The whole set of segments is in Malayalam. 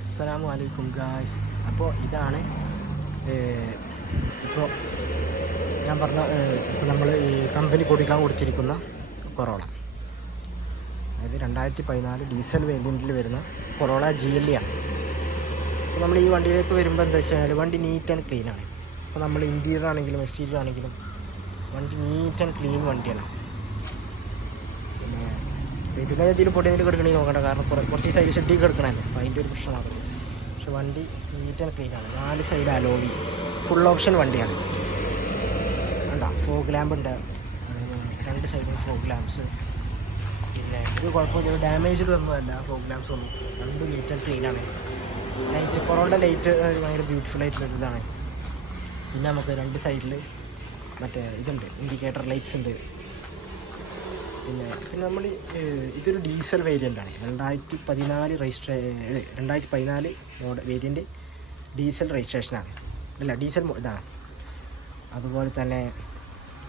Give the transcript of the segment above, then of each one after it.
അസ്സലാമു അലൈക്കും ഗായ്സ്. അപ്പോൾ ഇതാണ് ഇപ്പോൾ ഞാൻ പറഞ്ഞ ഇപ്പോൾ നമ്മൾ ഈ കമ്പനി കൊടുക്കാൻ കൊടുത്തിരിക്കുന്ന കൊറോള. അതായത് 2014 ഡീസൽ വേരിയൻറ്റിൽ വരുന്ന കൊറോള GLE ആണ്. അപ്പോൾ നമ്മൾ ഈ വണ്ടിയിലേക്ക് വരുമ്പോൾ എന്താ വെച്ചാൽ വണ്ടി നീറ്റ് ആൻഡ് ക്ലീൻ ആണ്. അപ്പോൾ നമ്മൾ ഇൻറ്റീരിയർ ആണെങ്കിലും എക്സ്റ്റീരിയർ ആണെങ്കിലും വണ്ടി നീറ്റ് ആൻഡ് ക്ലീൻ വണ്ടിയാണ്. പിന്നെ ഇതിൻ്റെ എന്തെങ്കിലും പൊടി എന്തെങ്കിലും കിടക്കണമെങ്കിൽ നോക്കണ്ട, കാരണം കുറച്ച് സൈഡ് ഷെഡിൽ കിടക്കണമല്ലോ, അപ്പോൾ അതിൻ്റെ ഒരു പ്രശ്നം മാത്രമേ. പക്ഷെ വണ്ടി നീറ്റ് ആൻഡ് ക്ലീൻ ആണ്. 4 സൈഡ് അലോയി ഫുൾ ഓപ്ഷൻ വണ്ടിയാണ്. കണ്ടോ, ഫോഗ് ലാമ്പ് ഉണ്ട്, 2 സൈഡിൽ ഫോഗ് ലാമ്പ്സ്. പിന്നെ ഇത് കുഴപ്പമില്ല, ഡാമേജ്ഡ് ഒന്നുമല്ല ഫോഗ് ലാമ്പ്സ് ഒന്നും. 2 നീറ്റ് ആൻഡ് ക്ലീൻ ആണ്. ലൈറ്റ് കൊറോള ലൈറ്റ് ഭയങ്കര ബ്യൂട്ടിഫുൾ ആയിട്ടുള്ള ഇതാണ്. പിന്നെ നമുക്ക് 2 സൈഡിൽ മറ്റേ ഇതുണ്ട്, ഇൻഡിക്കേറ്റർ ലൈറ്റ്സ് ഉണ്ട്. പിന്നെ നമ്മൾ ഇതൊരു ഡീസൽ വേരിയൻ്റാണ്. 2014 മോഡൽ വേരിയൻ്റ് ഡീസൽ രജിസ്ട്രേഷനാണ്, അല്ല ഡീസൽ ഇതാണ്. അതുപോലെ തന്നെ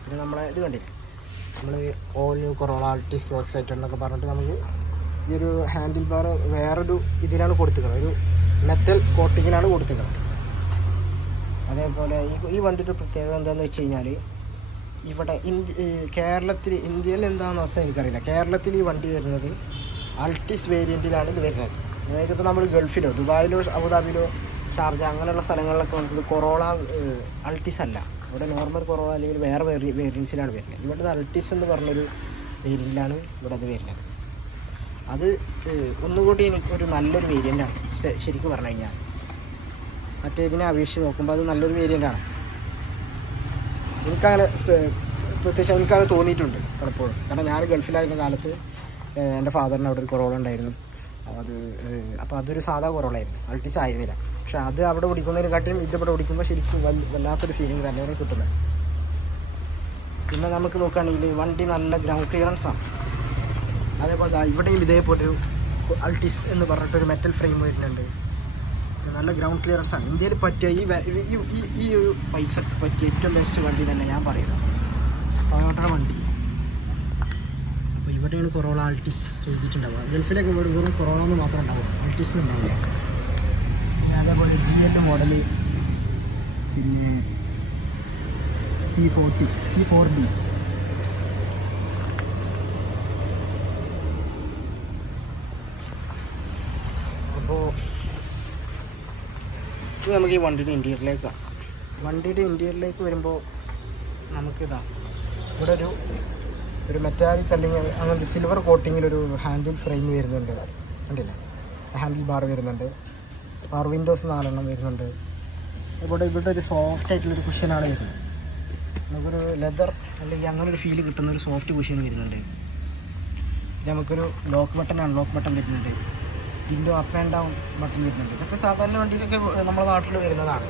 പിന്നെ നമ്മളെ ഇത് കണ്ടില്ലേ, നമ്മൾ all new Corolla Altis work site എന്നൊക്കെ പറഞ്ഞിട്ട് നമുക്ക് ഈ ഒരു ഹാൻഡിൽ ബാർ വേറൊരു ഇതിലാണ് കൊടുത്തിരിക്കുന്നത്, ഒരു മെറ്റൽ കോട്ടിങ്ങിലാണ് കൊടുത്തിരിക്കുന്നത്. അതേപോലെ ഈ വണ്ടിയുടെ പ്രത്യേകത എന്താണെന്ന് വെച്ച് കഴിഞ്ഞാൽ, ഇവിടെ കേരളത്തിൽ, ഇന്ത്യയിൽ എന്താണെന്ന അവസ്ഥ എനിക്കറിയില്ല. കേരളത്തിൽ ഈ വണ്ടി വരുന്നത് ആൾട്ടിസ് വേരിയൻറ്റിലാണ് ഇത് വരുന്നത്. അതായത് ഇപ്പോൾ നമ്മൾ ഗൾഫിലോ ദുബായിലോ അബുദാബിയിലോ ഷാർജ അങ്ങനെയുള്ള സ്ഥലങ്ങളിലൊക്കെ വന്നത് കൊറോള ആൾട്ടിസ് അല്ല, ഇവിടെ നോർമൽ കൊറോള അല്ലെങ്കിൽ വേറെ വേരിയൻസിലാണ് വരുന്നത്. ഇവിടുത്തെ ആൾട്ടിസ് എന്ന് പറഞ്ഞൊരു വേരിയൻറ്റിലാണ് ഇവിടെ അത് വരുന്നത്. അത് ഒന്നുകൂടി എനിക്കൊരു നല്ലൊരു വേരിയൻ്റാണ് ശരിക്കും പറഞ്ഞു കഴിഞ്ഞാൽ. മറ്റേതിനെ അപേക്ഷിച്ച് നോക്കുമ്പോൾ അത് നല്ലൊരു വേരിയൻ്റാണ്. എനിക്കങ്ങനെ പ്രത്യേകിച്ച് എനിക്കത് തോന്നിയിട്ടുണ്ട് പലപ്പോഴും. കാരണം ഞാൻ ഗൾഫിലായിരുന്ന കാലത്ത് എൻ്റെ ഫാദറിന് അവിടെ ഒരു കൊറോള ഉണ്ടായിരുന്നു. അപ്പോൾ അതൊരു സാധാ കൊറോളായിരുന്നു, ആൾട്ടിസ് ആയിരുന്നില്ല. പക്ഷെ അത് അവിടെ ഓടിക്കുന്നതിനെക്കാട്ടിയും ഇതിവിടെ ഓടിക്കുമ്പോൾ ശരിക്കും വല്ലാത്തൊരു ഫീലിംഗ് തന്നെയാണ് കിട്ടുന്നത്. പിന്നെ നമുക്ക് നോക്കുകയാണെങ്കിൽ വണ്ടി നല്ല ഗ്രൗണ്ട് ക്ലിയറൻസ് ആണ്. അതേപോലെ ഇവിടെയും ഇതേപോലെ ഒരു ആൾട്ടിസ് എന്ന് പറഞ്ഞിട്ടൊരു മെറ്റൽ ഫ്രെയിം വരുന്നുണ്ട്. നല്ല ഗ്രൗണ്ട് ക്ലിയറൻസ് ആണ്. ഇന്ത്യയിൽ പറ്റിയ ഈ ഒരു പൈസക്ക് പറ്റിയ ഏറ്റവും ബെസ്റ്റ് വണ്ടി തന്നെ ഞാൻ പറയുന്നത് ടൊയോട്ടയുടെ വണ്ടി. അപ്പോൾ ഇവിടെയാണ് കൊറോള ആൾട്ടിസ് എഴുതിയിട്ടുണ്ടാവുക. ഗൾഫിലൊക്കെ വെറും കൊറോള എന്ന് മാത്രം ഉണ്ടാവുക, ആൾട്ടിസ് ഉണ്ടാവില്ല. പിന്നെ അതേപോലെ GL മോഡല്, പിന്നെ C4D. അപ്പോൾ ഇത് നമുക്ക് ഈ വണ്ടിയുടെ ഇൻറ്റീരിയറിലേക്ക് കാണാം. വണ്ടിയുടെ ഇൻറ്റീരിയറിലേക്ക് വരുമ്പോൾ നമുക്കിതാ ഇവിടെ ഒരു മെറ്റാലിക് അല്ലെങ്കിൽ അങ്ങനത്തെ സിൽവർ കോട്ടിങ്ങിലൊരു ഹാൻഡിൽ ഫ്രെയിം വരുന്നുണ്ട്, കണ്ടില്ലേ, ഹാൻഡിൽ ബാർ വരുന്നുണ്ട്. പവർ വിൻഡോസ് 4 വരുന്നുണ്ട്. ഇവിടെ ഒരു സോഫ്റ്റ് ആയിട്ടുള്ളൊരു കുഷ്യനാണ് വരുന്നത്. നമുക്കൊരു ലെതർ അല്ലെങ്കിൽ അങ്ങനെ ഒരു ഫീല് കിട്ടുന്ന ഒരു സോഫ്റ്റ് കുഷ്യൻ വരുന്നുണ്ട്. നമുക്കൊരു ലോക്ക് ബട്ടൺ, അൺലോക്ക് ബട്ടൺ വരുന്നുണ്ട്. Window up and down button വരുന്നുണ്ട്. ഇതൊക്കെ സാധാരണ വണ്ടിയിലൊക്കെ നമ്മുടെ നാട്ടിൽ വരുന്നതാണ്.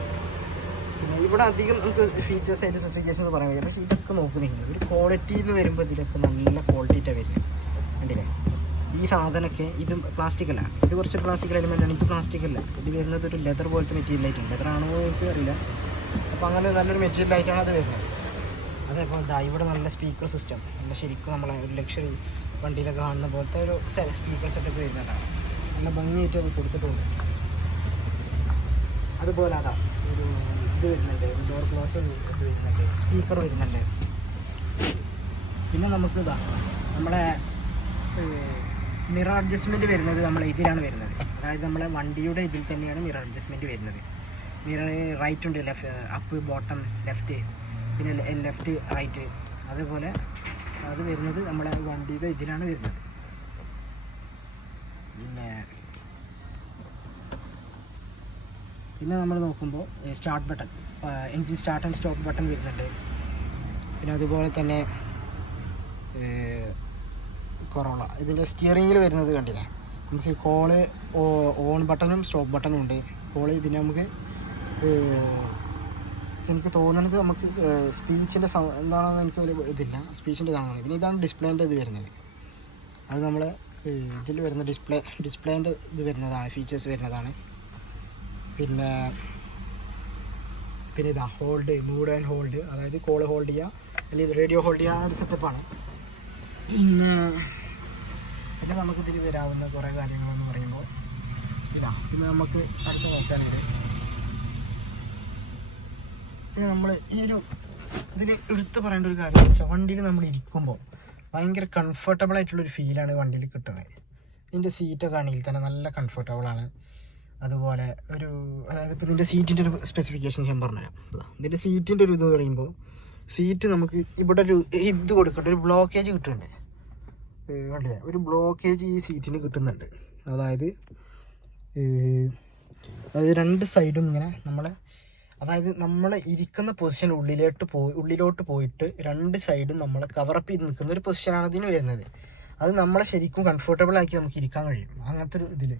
പിന്നെ ഇവിടെ അധികം നമുക്ക് ഫീച്ചേഴ്സ് ആയിട്ട് സ്പെസിഫിക്കേഷൻ എന്ന് പറയാൻ കഴിയും. പക്ഷേ ഇതൊക്കെ നോക്കുന്നെങ്കിൽ ഒരു ക്വാളിറ്റിയിൽ വരുമ്പോൾ ഇതിലൊക്കെ നല്ല ക്വാളിറ്റിയിട്ടാണ് വരുന്നത്. കണ്ടില്ലേ, ഈ സാധനമൊക്കെ ഇത് പ്ലാസ്റ്റിക് അല്ല, ഇത് കുറച്ച് പ്ലാസ്റ്റിക് എലിമെൻ്റാണ്. ഇത് പ്ലാസ്റ്റിക് അല്ല, ഇത് വരുന്നത് ഒരു ലെതർ പോലത്തെ മെറ്റീരിയലായിട്ടാണ്. ലെതർ ആണോ എനിക്ക് അറിയില്ല. അപ്പോൾ അങ്ങനെ നല്ലൊരു മെറ്റീരിയലായിട്ടാണ് അത് വരുന്നത്. അതേപോലെ ഇവിടെ നല്ല സ്പീക്കർ സിസ്റ്റം, നല്ല ശരിക്കും നമ്മളെ ഒരു ലക്ഷറി വണ്ടിയിലൊക്കെ കാണുന്ന പോലത്തെ ഒരു സ്പീക്കർ സെറ്റപ്പ് വരുന്നതാണ്. നല്ല ഭംഗിയായിട്ട് അത് കൊടുത്തിട്ടുണ്ട്. അതുപോലെ ഒരു ഇത് വരുന്നുണ്ട്, ഡോർ ക്ലോസ് ഇത് വരുന്നുണ്ട്, സ്പീക്കർ വരുന്നുണ്ട്. പിന്നെ നമുക്ക് നമ്മളെ മിറർ അഡ്ജസ്റ്റ്മെൻറ്റ് വരുന്നത് നമ്മൾ ഇതിലാണ് വരുന്നത്. അതായത് നമ്മളെ വണ്ടിയുടെ ഇതിൽ തന്നെയാണ് മിറർ അഡ്ജസ്റ്റ്മെൻറ്റ് വരുന്നത്. മിറർ റൈറ്റ് ഉണ്ട്, അപ്പ് ബോട്ടം ലെഫ്റ്റ്, പിന്നെ ലെഫ്റ്റ് റൈറ്റ്. അതേപോലെ അത് വരുന്നത് നമ്മളെ വണ്ടിയുടെ ഇതിലാണ് വരുന്നത്. പിന്നെ നമ്മൾ നോക്കുമ്പോൾ start button, engine start and stop button വരുന്നുണ്ട്. പിന്നെ അതുപോലെ തന്നെ കൊറോള ഇതിൻ്റെ സ്റ്റിയറിങ്ങിൽ വരുന്നത് കണ്ടില്ലേ, നമുക്ക് കോള് ഓൺ ബട്ടണും സ്റ്റോപ്പ് ബട്ടണും ഉണ്ട്. കോള് പിന്നെ നമുക്ക് എനിക്ക് തോന്നുന്നത് നമുക്ക് സ്പീച്ചിൻ്റെ എന്താണെന്ന് എനിക്ക് ഒരു ഇതില്ല, സ്പീച്ചിൻ്റെ ഇതാണ്. പിന്നെ ഇതാണ് ഡിസ്പ്ലേൻ്റെ ഇത് വരുന്നത്. അത് നമ്മൾ ഇതിൽ വരുന്ന ഡിസ്പ്ലേൻ്റെ ഇത് വരുന്നതാണ്, ഫീച്ചേഴ്സ് വരുന്നതാണ്. പിന്നെ ഇതാ ഹോൾഡ്, മൂഡ് ആൻഡ് ഹോൾഡ്, അതായത് കോൾ ഹോൾഡ് ചെയ്യുക അല്ലെങ്കിൽ റേഡിയോ ഹോൾഡ് ചെയ്യുക, ഒരു സെറ്റപ്പാണ്. പിന്നെ നമുക്കിതിൽ വരാവുന്ന കുറേ കാര്യങ്ങളെന്ന് പറയുമ്പോൾ ഇതാ. പിന്നെ നമുക്ക് അടുത്ത് നോക്കുകയാണെങ്കിൽ പിന്നെ നമ്മൾ ഈ ഒരു ഇതിന് എടുത്ത് പറയേണ്ട ഒരു കാര്യം എന്ന് വെച്ചാൽ വണ്ടിയിൽ നമ്മൾ ഇരിക്കുമ്പോൾ ഭയങ്കര കംഫർട്ടബിൾ ആയിട്ടുള്ളൊരു ഫീലാണ് വണ്ടിയിൽ കിട്ടുന്നത്. ഇതിൻ്റെ സീറ്റൊക്കെ ആണെങ്കിൽ തന്നെ നല്ല കംഫർട്ടബിളാണ്. അതുപോലെ ഒരു അതായത് ഇപ്പോൾ ഇതിൻ്റെ സീറ്റിൻ്റെ ഒരു സ്പെസിഫിക്കേഷൻ ഞാൻ പറഞ്ഞുതരാം. ഇതിൻ്റെ സീറ്റിൻ്റെ ഒരു ഇത് പറയുമ്പോൾ സീറ്റ് നമുക്ക് ഇവിടെ ഒരു ഇത് കൊടുക്കട്ടെ, ഒരു ബ്ലോക്കേജ് കിട്ടുന്നുണ്ട്. കണ്ടില്ലേ, ഒരു ബ്ലോക്കേജ് ഈ സീറ്റിന് കിട്ടുന്നുണ്ട്. അതായത് രണ്ട് സൈഡും ഇങ്ങനെ നമ്മൾ ഇരിക്കുന്ന പൊസിഷൻ ഉള്ളിലോട്ട് പോയിട്ട് രണ്ട് സൈഡും നമ്മളെ കവറപ്പ് ചെയ്ത് നിൽക്കുന്ന ഒരു പൊസിഷനാണ് ഇതിന് വരുന്നത്. അത് നമ്മളെ ശരിക്കും കംഫർട്ടബിൾ ആക്കി നമുക്ക് ഇരിക്കാൻ കഴിയും അങ്ങനത്തെ ഒരു ഇതിൽ.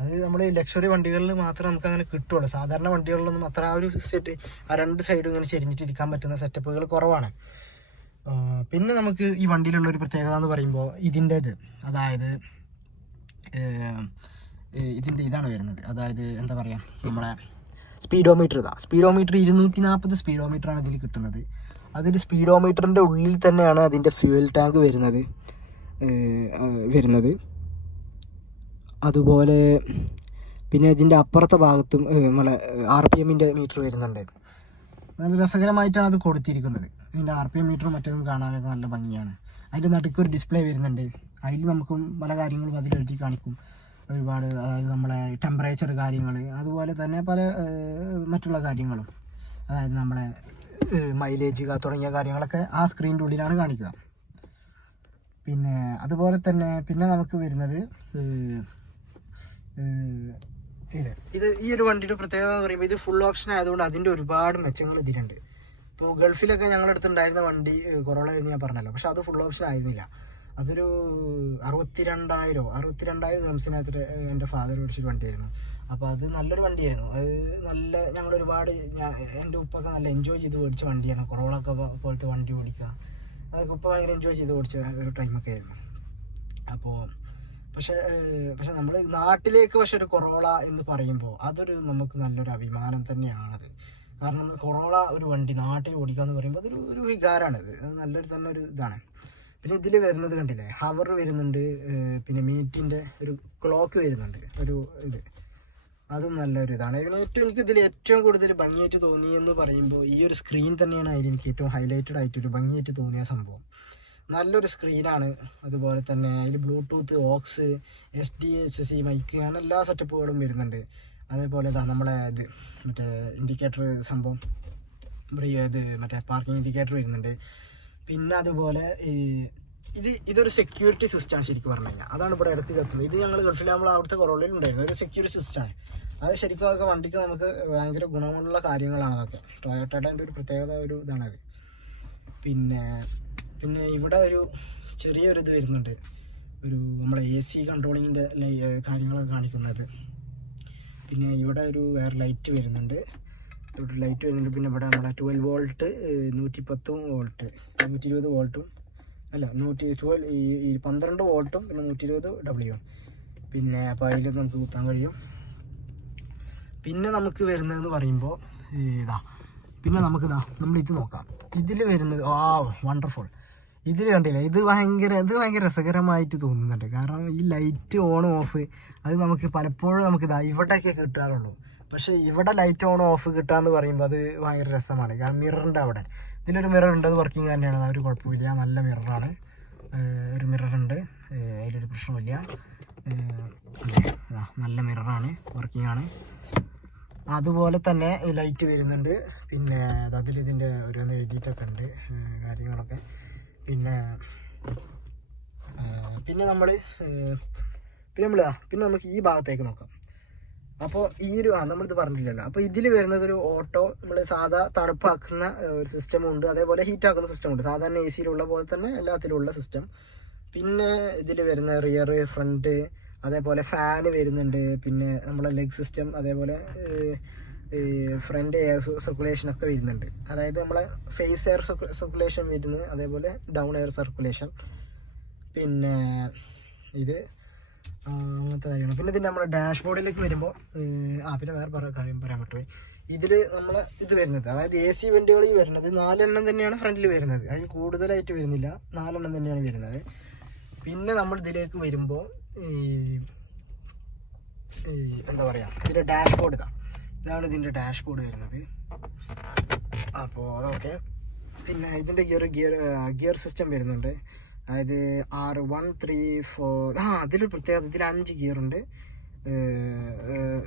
അത് നമ്മൾ ലക്ഷറി വണ്ടികളിൽ മാത്രമേ നമുക്ക് അങ്ങനെ കിട്ടുള്ളൂ. സാധാരണ വണ്ടികളിലൊന്നും അത്ര ആ ഒരു സെറ്റ് ആ രണ്ട് സൈഡും ഇങ്ങനെ ചെരിഞ്ഞിട്ട് ഇരിക്കാൻ പറ്റുന്ന സെറ്റപ്പുകൾ കുറവാണ്. പിന്നെ നമുക്ക് ഈ വണ്ടിയിലുള്ള ഒരു പ്രത്യേകത എന്ന് പറയുമ്പോൾ ഇതിൻ്റേത്, അതായത് ഇതിൻ്റെ ഇതാണ് വരുന്നത്. അതായത് എന്താ പറയുക, നമ്മളെ സ്പീഡോമീറ്റർ 240 സ്പീഡോമീറ്ററാണ് ഇതിൽ കിട്ടുന്നത്. അതിൽ സ്പീഡോമീറ്ററിൻ്റെ ഉള്ളിൽ തന്നെയാണ് അതിൻ്റെ ഫ്യൂവൽ ടാങ്ക് വരുന്നത്. അതുപോലെ പിന്നെ ഇതിൻ്റെ അപ്പുറത്തെ ഭാഗത്തും നമ്മളെ RPMൻ്റെ മീറ്റർ വരുന്നുണ്ട്. നല്ല രസകരമായിട്ടാണ് അത് കൊടുത്തിരിക്കുന്നത്. ഇതിൻ്റെ RPM മീറ്ററും മറ്റേതും കാണാനൊക്കെ നല്ല ഭംഗിയാണ്. അതിൻ്റെ നടുക്കൊരു ഡിസ്പ്ലേ വരുന്നുണ്ട്. അതിൽ നമുക്കും പല കാര്യങ്ങളും അതിലെഴുതി കാണിക്കും ഒരുപാട്. അതായത് നമ്മളെ ടെമ്പറേച്ചർ കാര്യങ്ങൾ, അതുപോലെ തന്നെ പല മറ്റുള്ള കാര്യങ്ങളും, അതായത് നമ്മളെ മൈലേജ് തുടങ്ങിയ കാര്യങ്ങളൊക്കെ ആ സ്ക്രീനിൻ്റെ ഉള്ളിലാണ് കാണിക്കുക. പിന്നെ അതുപോലെ തന്നെ പിന്നെ നമുക്ക് വരുന്നത് ഇത് ഈ ഒരു വണ്ടിയുടെ പ്രത്യേകത എന്ന് പറയുമ്പോൾ ഇത് ഫുൾ ഓപ്ഷൻ ആയതുകൊണ്ട് അതിൻ്റെ ഒരുപാട് മെച്ചങ്ങൾ ഇതിലുണ്ട്. ഇപ്പോൾ ഗൾഫിലൊക്കെ ഞങ്ങളുടെ അടുത്തുണ്ടായിരുന്ന വണ്ടി കൊറോള ആയിരുന്നു ഞാൻ പറഞ്ഞല്ലോ, പക്ഷെ അത് ഫുൾ ഓപ്ഷൻ ആയിരുന്നില്ല. അതൊരു 62,000 ദിവസത്തിനകത്ത് എൻ്റെ ഫാദർ മേടിച്ചൊരു വണ്ടിയായിരുന്നു. അപ്പോൾ അത് നല്ലൊരു വണ്ടിയായിരുന്നു. അത് നല്ല ഞങ്ങളൊരുപാട് എൻ്റെ ഉപ്പൊക്കെ നല്ല എൻജോയ് ചെയ്ത് മേടിച്ച വണ്ടിയാണ്. കൊറോളൊക്കെ പോലത്തെ വണ്ടി ഓടിക്കുക അതൊക്കെ ഉപ്പ ഭയങ്കര എൻജോയ് ചെയ്ത് ഓടിച്ച ഒരു ടൈമൊക്കെ ആയിരുന്നു. അപ്പോൾ പക്ഷെ നമ്മൾ നാട്ടിലേക്ക് പക്ഷെ ഒരു കൊറോള എന്ന് പറയുമ്പോൾ അതൊരു നമുക്ക് നല്ലൊരു അഭിമാനം തന്നെയാണത്. കാരണം കൊറോള ഒരു വണ്ടി നാട്ടിൽ ഓടിക്കുക എന്ന് പറയുമ്പോൾ അതൊരു വികാരമാണിത്. അത് നല്ലൊരു തന്നെ ഒരു ഇതാണ്. പിന്നെ ഇതിൽ വരുന്നത് കണ്ടില്ലേ, ഹവർ വരുന്നുണ്ട്, പിന്നെ മിനിറ്റിൻ്റെ ഒരു ക്ലോക്ക് വരുന്നുണ്ട്, ഒരു ഇത് അതും നല്ലൊരു ഇതാണ്. എനിക്കിതിൽ ഏറ്റവും കൂടുതൽ ഭംഗിയായിട്ട് തോന്നിയെന്ന് പറയുമ്പോൾ ഈ ഒരു സ്ക്രീൻ തന്നെയാണ് അതിൽ എനിക്ക് ഏറ്റവും ഹൈലൈറ്റഡ് ആയിട്ടൊരു ഭംഗിയായിട്ട് തോന്നിയ സംഭവം. നല്ലൊരു സ്ക്രീനാണ്. അതുപോലെ തന്നെ അതിൽ ബ്ലൂടൂത്ത്, ഓക്സ്, SDHC മൈക്ക്, അങ്ങനെ എല്ലാ സെറ്റപ്പുകളും വരുന്നുണ്ട്. അതേപോലെ നമ്മളെ ഇത് മറ്റേ ഇൻഡിക്കേറ്റർ സംഭവം മറ്റേ പാർക്കിംഗ് ഇൻഡിക്കേറ്റർ വരുന്നുണ്ട്. പിന്നെ അതുപോലെ ഇതൊരു സെക്യൂരിറ്റി സിസ്റ്റമാണ് ശരിക്കും പറഞ്ഞു കഴിഞ്ഞാൽ. അതാണ് ഇവിടെ ഇടയ്ക്ക് കത്തുന്നത്. ഇത് ഞങ്ങൾ ഗൾഫിലാകുമ്പോൾ അവിടുത്തെ കൊറോളയിൽ ഉണ്ടായിരുന്നു ഒരു സെക്യൂരിറ്റി സിസ്റ്റമാണ്. അത് ശരിക്കും അതൊക്കെ വണ്ടിക്ക് നമുക്ക് ഭയങ്കര ഗുണമുള്ള കാര്യങ്ങളാണ് അതൊക്കെ. ടൊയോട്ടയുടെ ഒരു പ്രത്യേകത ഒരു ഇതാണത്. പിന്നെ ഇവിടെ ഒരു ചെറിയൊരു ഇത് വരുന്നുണ്ട്, ഒരു നമ്മളെ AC കൺട്രോളിങ്ങിൻ്റെ കാര്യങ്ങളൊക്കെ കാണിക്കുന്നത്. പിന്നെ ഇവിടെ ഒരു വേറെ ലൈറ്റ് വരുന്നുണ്ട്. പിന്നെ ഇവിടെ നമ്മളെ 12 വോൾട്ട്, 110 വോൾട്ട്, 120 വോൾട്ടും അല്ല 12 വോൾട്ടും പിന്നെ 120 W. പിന്നെ അപ്പോൾ അതിൽ നമുക്ക് കുത്താൻ കഴിയും. പിന്നെ നമുക്ക് വരുന്നതെന്ന് പറയുമ്പോൾ പിന്നെ നമ്മളിത് നോക്കാം. ഇതിൽ വരുന്നത് വണ്ടർഫുൾ. ഇതിൽ കണ്ടില്ല, ഇത് ഭയങ്കര രസകരമായിട്ട് തോന്നുന്നുണ്ട്. കാരണം ഈ ലൈറ്റ് ഓൺ ഓഫ് അത് നമുക്ക് പലപ്പോഴും ഇവിടെയൊക്കെ കിട്ടാറുള്ളൂ. പക്ഷേ ഇവിടെ ലൈറ്റ് ഓൺ ഓഫ് കിട്ടാന്ന് പറയുമ്പോൾ അത് ഭയങ്കര രസമാണ്. കാരണം മിററിൻ്റെ അവിടെ ഇതിലൊരു മിറർ ഉണ്ട്, അത് വർക്കിംഗ് തന്നെയാണ്, അതൊരു കുഴപ്പമില്ല, നല്ല മിററാണ്. ഒരു മിററുണ്ട്, അതിലൊരു പ്രശ്നമില്ല, നല്ല മിററാണ്, വർക്കിംഗ് ആണ്. അതുപോലെ തന്നെ ലൈറ്റ് വരുന്നുണ്ട്. പിന്നെ ഇതിൻ്റെ ഓരോന്ന് എഴുതിയിട്ടൊക്കെ ഉണ്ട് കാര്യങ്ങളൊക്കെ. പിന്നെ നമുക്ക് ഈ ഭാഗത്തേക്ക് നോക്കാം. അപ്പോൾ ഈ ഒരു നമ്മളിത് പറഞ്ഞില്ലല്ലോ. അപ്പോൾ ഇതിൽ വരുന്നത് ഒരു ഓട്ടോ, നമ്മൾ സാധാ തണുപ്പാക്കുന്ന ഒരു സിസ്റ്റമും ഉണ്ട്, അതേപോലെ ഹീറ്റാക്കുന്ന സിസ്റ്റം ഉണ്ട്. സാധാരണ AC-യിലുള്ള പോലെ തന്നെ എല്ലാത്തിലുള്ള സിസ്റ്റം. പിന്നെ ഇതിൽ വരുന്ന റിയർ, ഫ്രണ്ട്, അതേപോലെ ഫാന് വരുന്നുണ്ട്. പിന്നെ നമ്മളെ ലെഗ് സിസ്റ്റം, അതേപോലെ ഫ്രണ്ട് എയർ സർക്കുലേഷനൊക്കെ വരുന്നുണ്ട്. അതായത് നമ്മളെ ഫേസ് എയർ സർക്കുലേഷൻ വരുന്നത്, അതേപോലെ ഡൗൺ എയർ സർക്കുലേഷൻ. പിന്നെ ഇത് അങ്ങനത്തെ കാര്യമാണ്. പിന്നെ ഇതിൻ്റെ നമ്മുടെ ഡാഷ്ബോർഡിലേക്ക് വരുമ്പോൾ പിന്നെ വേറെ കാര്യം പറയാൻ പറ്റുമോ, ഇതിൽ നമ്മൾ ഇത് വരുന്നത്, അതായത് AC വെൻറ്റുകളിൽ വരുന്നത് 4 എണ്ണം തന്നെയാണ് ഫ്രണ്ടിൽ വരുന്നത്. അതിന് കൂടുതലായിട്ട് വരുന്നില്ല, 4 എണ്ണം തന്നെയാണ് വരുന്നത്. പിന്നെ നമ്മൾ ഇതിലേക്ക് വരുമ്പോൾ ഈ എന്താ പറയുക, ഇതിൻ്റെ ഡാഷ്ബോർഡ് ഇതാണ് ഇതിൻ്റെ ഡാഷ്ബോർഡ് വരുന്നത്. അപ്പോൾ അതൊക്കെ. പിന്നെ ഇതിൻ്റെ ഗിയർ സിസ്റ്റം വരുന്നുണ്ട്. അതായത് 6, 1, 3, 4 അതിലൊരു പ്രത്യേകത, ഇതിൽ 5 ഗിയറുണ്ട്.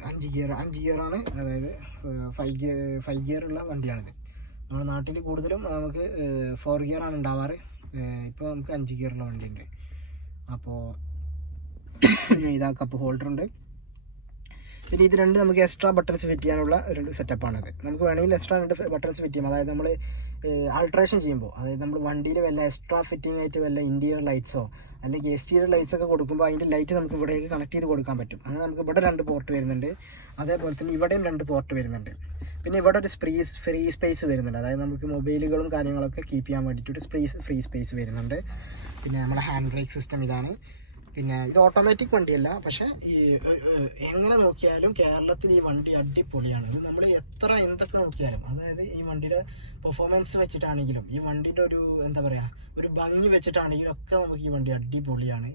5 ഗിയറാണ്. അതായത് 5 ഗിയറുള്ള വണ്ടിയാണിത്. നമ്മുടെ നാട്ടിൽ കൂടുതലും നമുക്ക് 4 ഗിയറാണ് ഉണ്ടാവാറ്. ഇപ്പോൾ നമുക്ക് 5 ഗിയറുള്ള വണ്ടിയുണ്ട്. അപ്പോൾ ഇതാ കപ്പ് ഹോൾഡറുണ്ട്. പിന്നെ ഇത് രണ്ട് നമുക്ക് എക്സ്ട്രാ ബട്ടൺസ് ഫിറ്റ് ചെയ്യാനുള്ള ഒരു സെറ്റപ്പാണത്. നമുക്ക് വേണമെങ്കിൽ എക്സ്ട്രാ 2 ബട്ടൺസ് ഫിറ്റ് ചെയ്യാം. അതായത് നമ്മൾ ആൾട്രേഷൻ ചെയ്യുമ്പോൾ, അതായത് നമ്മൾ വണ്ടിയിൽ വല്ല എക്സ്ട്രാ ഫിറ്റിംഗ് ആയിട്ട് വല്ല ഇൻറ്റീരിയർ ലൈറ്റ്സോ അല്ലെങ്കിൽ എക്സ്റ്റീരിയർ ലൈറ്റ്സ് ഒക്കെ കൊടുക്കുമ്പോൾ അതിൻ്റെ ലൈറ്റ് നമുക്ക് ഇവിടേക്ക് കണക്ട് ചെയ്ത് കൊടുക്കാൻ പറ്റും. അങ്ങനെ നമുക്ക് ഇവിടെ 2 പോർട്ട് വരുന്നുണ്ട്. അതേപോലെ തന്നെ ഇവിടെയും 2 പോർട്ട് വരുന്നുണ്ട്. പിന്നെ ഇവിടെ ഒരു ഫ്രീ സ്പേസ് വരുന്നുണ്ട്. അതായത് നമുക്ക് മൊബൈലുകളും കാര്യങ്ങളൊക്കെ കീപ്പ് ചെയ്യാൻ വേണ്ടിയിട്ടൊരു ഫ്രീ സ്പേസ് വരുന്നുണ്ട്. പിന്നെ നമ്മുടെ ഹാൻഡ് ബ്രേക്ക് സിസ്റ്റം ഇതാണ്. പിന്നെ ഇത് ഓട്ടോമാറ്റിക് വണ്ടിയല്ല, പക്ഷേ ഈ എങ്ങനെ നോക്കിയാലും കേരളത്തിൽ ഈ വണ്ടി അടിപൊളിയാണ്. ഇത് നമ്മൾ എന്തൊക്കെ നോക്കിയാലും, അതായത് ഈ വണ്ടിയുടെ പെർഫോമൻസ് വെച്ചിട്ടാണെങ്കിലും ഈ വണ്ടിയുടെ ഒരു എന്താ പറയുക, ഒരു ഭംഗി വെച്ചിട്ടാണെങ്കിലും ഒക്കെ നമുക്ക് ഈ വണ്ടി അടിപൊളിയാണ്.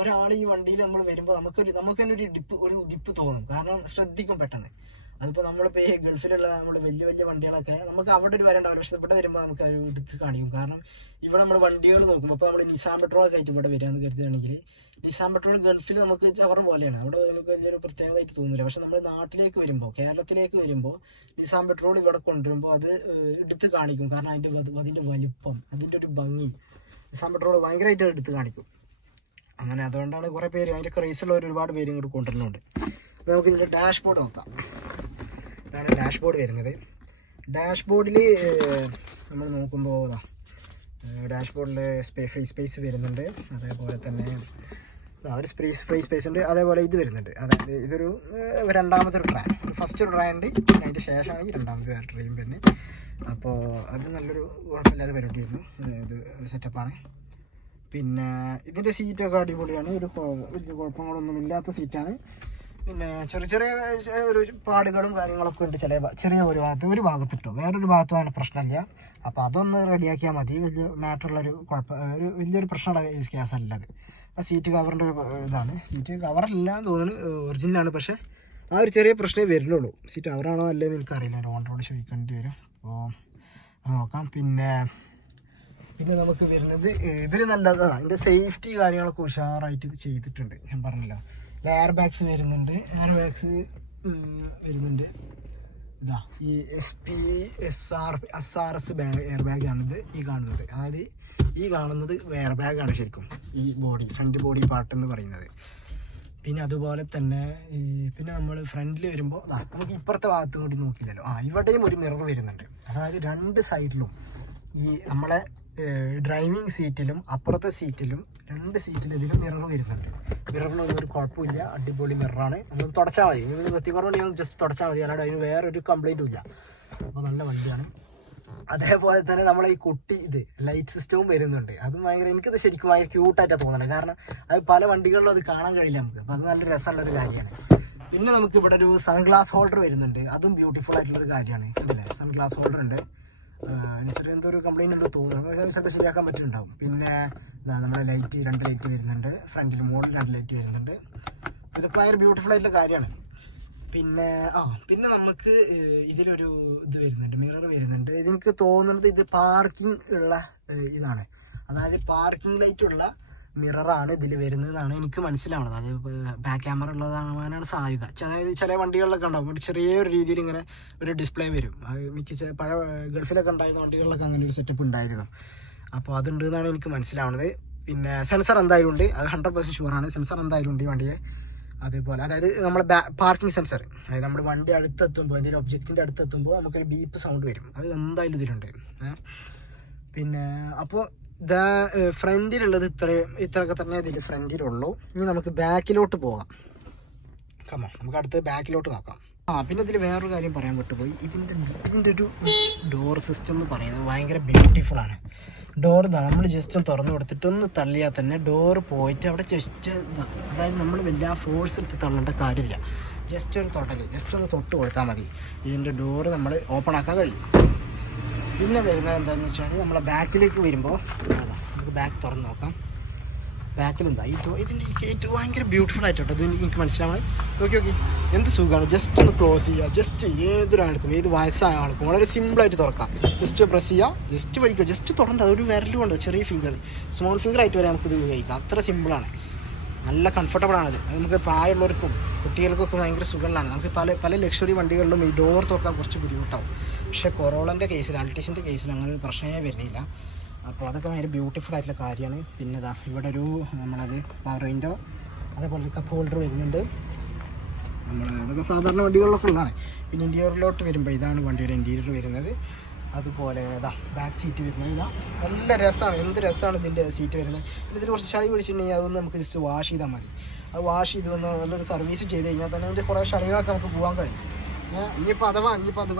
ഒരാൾ ഈ വണ്ടിയിൽ നമ്മൾ വരുമ്പോൾ നമുക്ക് തന്നെ ഒരു ഉദിപ്പ് തോന്നും. കാരണം ശ്രദ്ധിക്കും പെട്ടെന്ന്. അതിപ്പോൾ നമ്മളിപ്പോൾ ഈ ഗൾഫിലുള്ള നമ്മുടെ വലിയ വണ്ടികളൊക്കെ നമുക്ക് അവിടെ ഒരു വരേണ്ട, പക്ഷേ ഇവിടെ വരുമ്പോൾ നമുക്ക് അത് എടുത്ത് കാണിക്കും. കാരണം ഇവിടെ നമ്മൾ വണ്ടികൾ നോക്കുമ്പോൾ ഇപ്പോൾ നമ്മൾ നിസാൻ പെട്രോളൊക്കെ ആയിട്ട് ഇവിടെ വരികയെന്ന് കരുതുകയാണെങ്കിൽ, നിസാൻ പെട്രോൾ ഗൾഫിൽ നമുക്ക് ചവർ പോലെയാണ്, അവിടെ ഒരു പ്രത്യേകതയായിട്ട് തോന്നുന്നില്ല. പക്ഷെ നമ്മൾ നാട്ടിലേക്ക് വരുമ്പോൾ, കേരളത്തിലേക്ക് വരുമ്പോൾ നിസാൻ പെട്രോൾ ഇവിടെ കൊണ്ടുവരുമ്പോൾ അത് എടുത്ത് കാണിക്കും. കാരണം അതിൻ്റെ വലിപ്പം, അതിൻ്റെ ഒരു ഭംഗി നിസാൻ പെട്രോൾ ഭയങ്കരമായിട്ട് എടുത്ത് കാണിക്കും. അങ്ങനെ അതുകൊണ്ടാണ് കുറേ പേര്, അതിൻ്റെ ക്രൈസുള്ളവർ ഒരുപാട് പേര് ഇങ്ങോട്ട് കൊണ്ടുവരുന്നുണ്ട്. അപ്പോൾ നമുക്ക് ഇതിൻ്റെ ഡാഷ്ബോർഡ് നോക്കാം. ഇതാണ് ഡാഷ്ബോർഡ് വരുന്നത്. ഡാഷ്ബോർഡിൽ നമ്മൾ നോക്കുമ്പോൾ ഡാഷ്ബോർഡിൽ ഫ്രീ സ്പേസ് വരുന്നുണ്ട്. അതേപോലെ തന്നെ ഒരു ഫ്രീ സ്പേസ് ഉണ്ട്. അതേപോലെ ഇത് വരുന്നുണ്ട്. അതായത് ഇതൊരു രണ്ടാമത്തെ ഒരു ട്രാൻ, ഫസ്റ്റ് ഒരു ട്രാൻ ഉണ്ട്, പിന്നെ അതിൻ്റെ ശേഷമാണ് ഈ രണ്ടാമത്തെ ട്രെയിൻ വരുന്നത്. അപ്പോൾ അത് നല്ലൊരു കുഴപ്പമില്ലാതെ പരിപാടിയായിരുന്നു. ഇത് സെറ്റപ്പാണ്. പിന്നെ ഇതിൻ്റെ സീറ്റൊക്കെ അടിപൊളിയാണ്. വലിയ കുഴപ്പങ്ങളൊന്നും ഇല്ലാത്ത സീറ്റാണ്. പിന്നെ ചെറിയ ഒരു പാടുകളും കാര്യങ്ങളൊക്കെ ഉണ്ട്. ചെറിയ ഒരു ഭാഗത്ത് ഇട്ടു, വേറൊരു ഭാഗത്തും അതിന് പ്രശ്നമില്ല. അപ്പോൾ അതൊന്ന് റെഡിയാക്കിയാൽ മതി. വലിയ മാറ്ററുള്ളൊരു വലിയൊരു പ്രശ്നമുള്ള കേസല്ലത്. ആ സീറ്റ് കവറിൻ്റെ ഇതാണ്. സീറ്റ് കവറല്ല തോന്നുന്നു, ഒറിജിനലാണ്. പക്ഷേ ആ ഒരു ചെറിയ പ്രശ്നമേ വരുന്നുള്ളൂ. സീറ്റ് കവറാണോ അല്ലേന്ന് എനിക്കറിയില്ല, ഓണറോട് ചോദിക്കേണ്ടി വരും. അപ്പോൾ നോക്കാം. പിന്നെ നമുക്ക് വരുന്നത് ഇവർ നല്ലതാണ്. ഇതിൻ്റെ സേഫ്റ്റി കാര്യങ്ങളൊക്കെ ഉഷാറായിട്ട് ഇത് ചെയ്തിട്ടുണ്ട്. ഞാൻ പറഞ്ഞില്ല, എയർ ബാഗ്സ് വരുന്നുണ്ട്. ഇതാ ഈ SRS എയർ ബാഗാണിത് ഈ കാണുന്നത്. അതായത് ഈ കാണുന്നത് എയർ ബാഗാണ് ശരിക്കും, ഈ ഫ്രണ്ട് ബോഡി പാർട്ട് എന്ന് പറയുന്നത്. പിന്നെ അതുപോലെ തന്നെ പിന്നെ നമ്മൾ ഫ്രണ്ടിൽ വരുമ്പോൾ നമുക്ക് ഇപ്പുറത്തെ ഭാഗത്തും കൂടി നോക്കില്ലല്ലോ, ഇവിടെയും ഒരു മിറർ വരുന്നുണ്ട്. അതായത് 2 സൈഡിലും ഈ നമ്മളെ ഡ്രൈവിംഗ് സീറ്റിലും അപ്പുറത്തെ സീറ്റിലും 2 സീറ്റിലും ഇതിലും മിറർ വരുന്നുണ്ട്. മിററിനൊന്നും ഒരു കുഴപ്പമില്ല, അടിപൊളി മിററാണ്. നമ്മൾ തുടച്ചാൽ മതി, കത്തിക്കുറവുണ്ടെങ്കിൽ ജസ്റ്റ് തുടച്ചാൽ മതി, അല്ലാണ്ട് അതിന് വേറൊരു കംപ്ലൈൻറ്റും ഇല്ല. അപ്പോൾ നല്ല വണ്ടിയാണ്. അതേപോലെ തന്നെ നമ്മളെ ഈ കുട്ടി ലൈറ്റ് സിസ്റ്റവും വരുന്നുണ്ട്. അതും ഭയങ്കര, എനിക്കത് ശരിക്കും ഭയങ്കര ക്യൂട്ടായിട്ടാണ് തോന്നുന്നത്. കാരണം അത് പല വണ്ടികളിലും അത് കാണാൻ കഴിയില്ല നമുക്ക്. അപ്പോൾ അത് നല്ല രസമുള്ളൊരു കാര്യമാണ്. പിന്നെ നമുക്ക് ഇവിടെ ഒരു സൺഗ്ലാസ് ഹോൾഡർ വരുന്നുണ്ട്. അതും ബ്യൂട്ടിഫുൾ ആയിട്ടുള്ളൊരു കാര്യമാണ്. ഇതല്ലേ സൺഗ്ലാസ് ഹോൾഡർ ഉണ്ട്. ചെറിയ എന്തോ ഒരു കംപ്ലൈൻറ്റ് ഉണ്ട് തോന്നുന്നു, ചിലപ്പോൾ ശരിയാക്കാൻ പറ്റുന്നുണ്ടാവും. പിന്നെ നമ്മുടെ 2 ലൈറ്റ് വരുന്നുണ്ട്. ഫ്രണ്ടിൽ മോഡിൽ 2 ലൈറ്റ് വരുന്നുണ്ട്. ഇതൊക്കെ ഭയങ്കര ബ്യൂട്ടിഫുൾ ആയിട്ടുള്ള കാര്യമാണ്. പിന്നെ നമുക്ക് ഇതിലൊരു വരുന്നുണ്ട്, മിറർ വരുന്നുണ്ട്. ഇതെനിക്ക് തോന്നുന്നത് ഇത് പാർക്കിംഗ് ഉള്ള ഇതാണ്. അതായത് പാർക്കിംഗ് ലൈറ്റ് ഉള്ള മിററാണ് ഇതിൽ വരുന്നതെന്നാണ് എനിക്ക് മനസ്സിലാവുന്നത്. അത് ബാക്ക് ക്യാമറ ഉള്ളതാകാനാണ് സാധ്യത. അതായത് ചില വണ്ടികളിലൊക്കെ ഉണ്ടാവും ചെറിയൊരു രീതിയിൽ ഇങ്ങനെ ഒരു ഡിസ്പ്ലേ വരും. പഴയ ഗൾഫിലൊക്കെ ഉണ്ടായിരുന്ന വണ്ടികളിലൊക്കെ അങ്ങനെ ഒരു സെറ്റപ്പ് ഉണ്ടായിരുന്നു. അപ്പോൾ അതുണ്ട് എന്നാണ് എനിക്ക് മനസ്സിലാവുന്നത്. പിന്നെ സെൻസർ എന്തായാലും ഉണ്ട്, അത് 100% ഷുവറാണ്. സെൻസർ എന്തായാലും ഉണ്ട് ഈ വണ്ടിയിൽ. അതേപോലെ അതായത് നമ്മുടെ പാർക്കിംഗ് സെൻസർ, അതായത് നമ്മുടെ വണ്ടി അടുത്തെത്തുമ്പോൾ, എന്തെങ്കിലും ഒബ്ജക്റ്റിൻ്റെ അടുത്തെത്തുമ്പോൾ നമുക്കൊരു ബീപ്പ് സൗണ്ട് വരും. അത് എന്തായാലും ഇതിലുണ്ട്. പിന്നെ അപ്പോൾ ഫ്രണ്ടിലുള്ളത് ഇത്രയൊക്കെ തന്നെ ഇതിൽ ഫ്രണ്ടിലുള്ളൂ. ഇനി നമുക്ക് ബാക്കിലോട്ട് പോകാം. നമുക്ക് അടുത്ത് ബാക്കിലോട്ട് നോക്കാം. പിന്നെ ഇതിൽ വേറൊരു കാര്യം പറയാൻ വിട്ടുപോയി. ഇതിൻ്റെ ഒരു ഡോർ സിസ്റ്റം എന്ന് പറയുന്നത് ഭയങ്കര ബ്യൂട്ടിഫുള്ളാണ്. ഡോർ നമ്മൾ ജസ്റ്റ് ഒന്ന് തുറന്നു കൊടുത്തിട്ടൊന്ന് തള്ളിയാൽ തന്നെ ഡോറ് പോയിട്ട് അവിടെ ജസ്റ്റ് അതായത് നമ്മൾ വലിയ ഫോഴ്സ് എടുത്ത് തള്ളേണ്ട കാര്യമില്ല. ജസ്റ്റ് ഒന്ന് തൊട്ട് കൊടുത്താൽ മതി. ഇതിൻ്റെ ഡോറ് നമ്മൾ ഓപ്പൺ ആക്കാൻ കഴിയും. പിന്നെ വരുന്നത് എന്താണെന്ന് വെച്ചാൽ നമ്മളെ ബാക്കിലേക്ക് വരുമ്പോൾ നമുക്ക് ബാക്ക് തുറന്ന് നോക്കാം. ബാക്കിലെന്താ ഇതിൻ്റെ ഗേറ്റ് ഭയങ്കര ബ്യൂട്ടിഫുൾ ആയിട്ടോ ഇത് എനിക്ക് മനസ്സിലാവണം. ഓക്കെ എന്ത് സുഖമാണ്. ജസ്റ്റ് ഒന്ന് ക്ലോസ് ചെയ്യുക. ജസ്റ്റ് ഏതൊരാൾക്കും ഏത് വയസ്സായ ആൾക്കും വളരെ സിമ്പിളായിട്ട് തുറക്കാം. ജസ്റ്റ് പ്രസ് ചെയ്യുക, ജസ്റ്റ് വലിക്കുക, ജസ്റ്റ് തുറണ്ട ഒരു വിരൽ കൊണ്ട് ചെറിയ ഫിംഗർ, സ്മോൾ ഫിംഗർ ആയിട്ട് വരെ നമുക്കിത് ഉപയോഗിക്കാം. അത്ര സിമ്പിളാണ്, നല്ല കംഫർട്ടബിൾ ആണത്. അത് നമുക്ക് പ്രായമുള്ളവർക്കും കുട്ടികൾക്കൊക്കെ ഭയങ്കര സുഖങ്ങളാണ്. നമുക്ക് പല ലക്ഷറി വണ്ടികളിലും ഈ ഡോർ തുറക്കാൻ കുറച്ച് ബുദ്ധിമുട്ടാവും. പക്ഷേ കൊറോളൻ്റെ കേസിൽ, അൾട്ടിസിൻ്റെ കേസിൽ അങ്ങനെ ഒരു പ്രശ്നമേ വരുന്നില്ല. അപ്പോൾ അതൊക്കെ ഭയങ്കര ബ്യൂട്ടിഫുൾ ആയിട്ടുള്ള കാര്യമാണ്. പിന്നെ ഇതാ ഇവിടെ ഒരു നമ്മളത് പവർ വിൻഡോ, അതേപോലെ കപ്പ് ഹോൾഡർ വരുന്നുണ്ട്. അതൊക്കെ സാധാരണ വണ്ടികളിലൊക്കെ ഉള്ളതാണ്. പിന്നെ ഇൻറ്റീരിയറിലോട്ട് വരുമ്പോൾ ഇതാണ് വണ്ടിയുടെ ഇൻറ്റീരിയർ വരുന്നത്. അതുപോലെ ഇതാ ബാക്ക് സീറ്റ് വരുന്നത് ഇതാ നല്ല രസമാണ്. എന്ത് രസമാണ് ഇതിൻ്റെ സീറ്റ് വരുന്നത്. ഇതിൽ കുറച്ച് ചളി പിടിച്ചിട്ടുണ്ടെങ്കിൽ അതൊന്ന് നമുക്ക് ജസ്റ്റ് വാഷ് ചെയ്താൽ മതി. അത് വാഷ് ചെയ്ത് ഒന്ന് നല്ലൊരു സർവീസ് ചെയ്ത് കഴിഞ്ഞാൽ തന്നെ അതിൻ്റെ കുറേ ചളികളൊക്കെ നമുക്ക് പോകാൻ കഴിയും. ഇനിയിപ്പോൾ അഥവാ